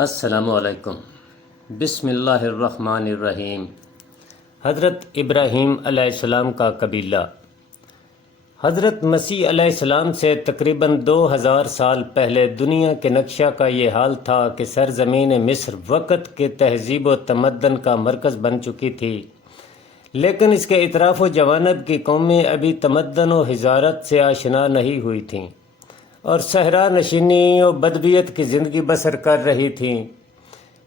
السلام علیکم۔ بسم اللہ الرحمن الرحیم۔ حضرت ابراہیم علیہ السلام کا قبیلہ۔ حضرت مسیح علیہ السلام سے تقریباً 2000 سال پہلے دنیا کے نقشہ کا یہ حال تھا کہ سرزمین مصر وقت کے تہذیب و تمدن کا مرکز بن چکی تھی، لیکن اس کے اطراف و جوانب کی قومیں ابھی تمدن و حضارت سے آشنا نہیں ہوئی تھیں اور صحرا نشینی و بدویت کی زندگی بسر کر رہی تھیں۔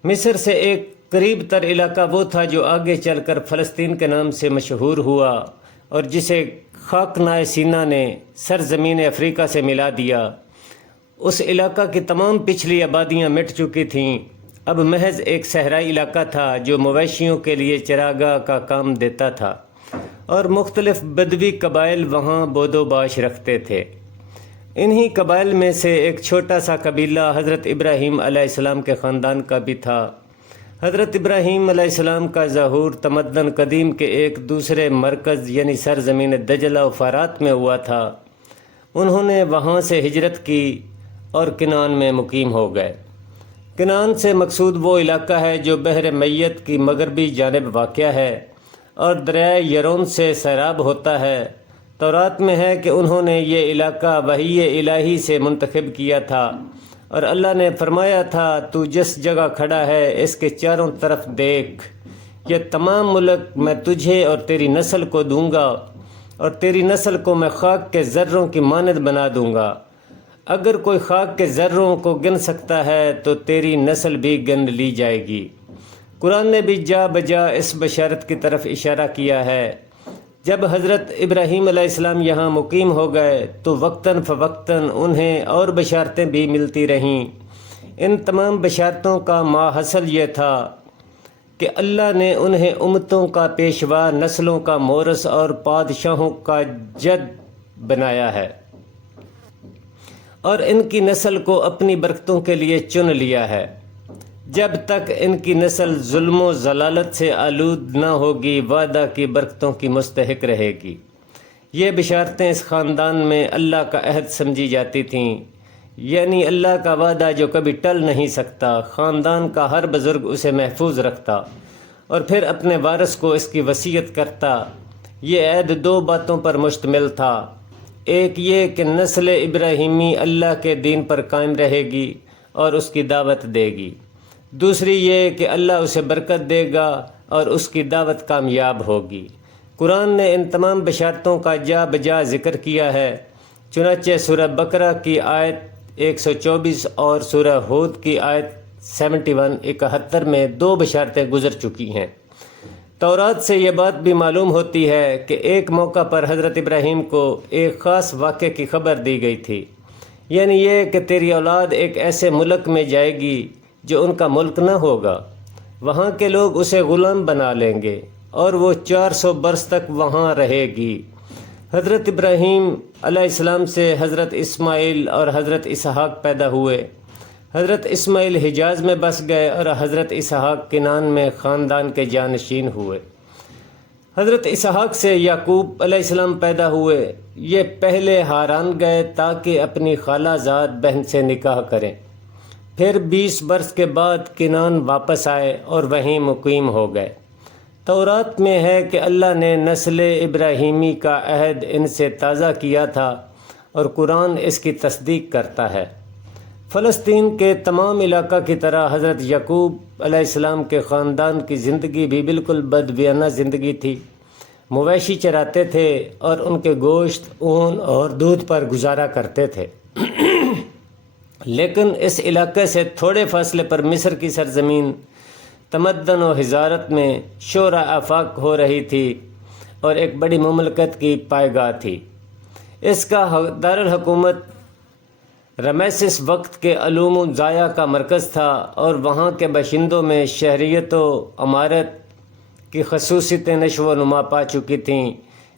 مصر سے ایک قریب تر علاقہ وہ تھا جو آگے چل کر فلسطین کے نام سے مشہور ہوا اور جسے خاکنائے سینا نے سرزمین افریقہ سے ملا دیا۔ اس علاقہ کی تمام پچھلی آبادیاں مٹ چکی تھیں، اب محض ایک صحرائی علاقہ تھا جو مویشیوں کے لیے چراگاہ کا کام دیتا تھا اور مختلف بدوی قبائل وہاں بود و باش رکھتے تھے۔ انہی قبائل میں سے ایک چھوٹا سا قبیلہ حضرت ابراہیم علیہ السلام کے خاندان کا بھی تھا۔ حضرت ابراہیم علیہ السلام کا ظہور تمدن قدیم کے ایک دوسرے مرکز یعنی سرزمین دجلہ و فرات میں ہوا تھا۔ انہوں نے وہاں سے ہجرت کی اور کنعان میں مقیم ہو گئے۔ کنعان سے مقصود وہ علاقہ ہے جو بحر میت کی مغربی جانب واقع ہے اور دریائے یرون سے سیراب ہوتا ہے۔ تورات میں ہے کہ انہوں نے یہ علاقہ وحی الہی سے منتخب کیا تھا اور اللہ نے فرمایا تھا، تو جس جگہ کھڑا ہے اس کے چاروں طرف دیکھ، یہ تمام ملک میں تجھے اور تیری نسل کو دوں گا اور تیری نسل کو میں خاک کے ذروں کی مانند بنا دوں گا۔ اگر کوئی خاک کے ذروں کو گن سکتا ہے تو تیری نسل بھی گن لی جائے گی۔ قرآن نے بھی جا بجا اس بشارت کی طرف اشارہ کیا ہے۔ جب حضرت ابراہیم علیہ السلام یہاں مقیم ہو گئے تو وقتاً فوقتاً انہیں اور بشارتیں بھی ملتی رہیں۔ ان تمام بشارتوں کا ماحصل یہ تھا کہ اللہ نے انہیں امتوں کا پیشوا، نسلوں کا مورث اور بادشاہوں کا جد بنایا ہے اور ان کی نسل کو اپنی برکتوں کے لیے چن لیا ہے۔ جب تک ان کی نسل ظلم و ضلالت سے آلود نہ ہوگی، وعدہ کی برکتوں کی مستحق رہے گی۔ یہ بشارتیں اس خاندان میں اللہ کا عہد سمجھی جاتی تھیں، یعنی اللہ کا وعدہ جو کبھی ٹل نہیں سکتا۔ خاندان کا ہر بزرگ اسے محفوظ رکھتا اور پھر اپنے وارث کو اس کی وصیت کرتا۔ یہ عہد دو باتوں پر مشتمل تھا، ایک یہ کہ نسل ابراہیمی اللہ کے دین پر قائم رہے گی اور اس کی دعوت دے گی، دوسری یہ کہ اللہ اسے برکت دے گا اور اس کی دعوت کامیاب ہوگی۔ قرآن نے ان تمام بشارتوں کا جا بجا ذکر کیا ہے۔ چنانچہ سورہ بقرہ کی آیت 124 اور سورہ ہود کی آیت 71 میں دو بشارتیں گزر چکی ہیں۔ تورات سے یہ بات بھی معلوم ہوتی ہے کہ ایک موقع پر حضرت ابراہیم کو ایک خاص واقعے کی خبر دی گئی تھی، یعنی یہ کہ تیری اولاد ایک ایسے ملک میں جائے گی جو ان کا ملک نہ ہوگا، وہاں کے لوگ اسے غلام بنا لیں گے اور وہ 400 برس تک وہاں رہے گی۔ حضرت ابراہیم علیہ السلام سے حضرت اسماعیل اور حضرت اسحاق پیدا ہوئے۔ حضرت اسماعیل حجاز میں بس گئے اور حضرت اسحاق کنعان میں خاندان کے جانشین ہوئے۔ حضرت اسحاق سے یعقوب علیہ السلام پیدا ہوئے۔ یہ پہلے ہاران گئے تاکہ اپنی خالہ زاد بہن سے نکاح کریں، پھر 20 برس کے بعد کنعان واپس آئے اور وہیں مقیم ہو گئے۔ تورات میں ہے کہ اللہ نے نسل ابراہیمی کا عہد ان سے تازہ کیا تھا اور قرآن اس کی تصدیق کرتا ہے۔ فلسطین کے تمام علاقہ کی طرح حضرت یعقوب علیہ السلام کے خاندان کی زندگی بھی بالکل بدویانہ زندگی تھی۔ مویشی چراتے تھے اور ان کے گوشت، اون اور دودھ پر گزارا کرتے تھے۔ لیکن اس علاقے سے تھوڑے فاصلے پر مصر کی سرزمین تمدن و حضارت میں شور آفاق ہو رہی تھی اور ایک بڑی مملکت کی پائیگاہ تھی۔ اس کا دارالحکومت رمیسس وقت کے علوم و ضیاء کا مرکز تھا اور وہاں کے باشندوں میں شہریت و عمارت کی خصوصیتیں نشو و نما پا چکی تھیں۔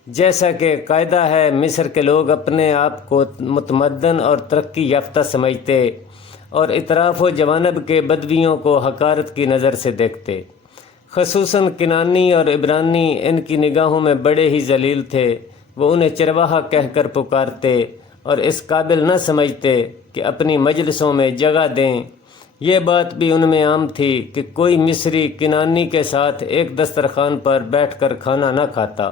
جیسا کہ قاعدہ ہے، مصر کے لوگ اپنے آپ کو متمدن اور ترقی یافتہ سمجھتے اور اطراف و جوانب کے بدویوں کو حقارت کی نظر سے دیکھتے۔ خصوصاً کنعانی اور عبرانی ان کی نگاہوں میں بڑے ہی ذلیل تھے۔ وہ انہیں چرواہا کہہ کر پکارتے اور اس قابل نہ سمجھتے کہ اپنی مجلسوں میں جگہ دیں۔ یہ بات بھی ان میں عام تھی کہ کوئی مصری کنانی کے ساتھ ایک دسترخوان پر بیٹھ کر کھانا نہ کھاتا،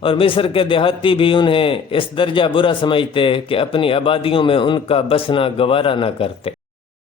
اور مصر کے دیہاتی بھی انہیں اس درجہ برا سمجھتے کہ اپنی آبادیوں میں ان کا بسنا گوارا نہ کرتے۔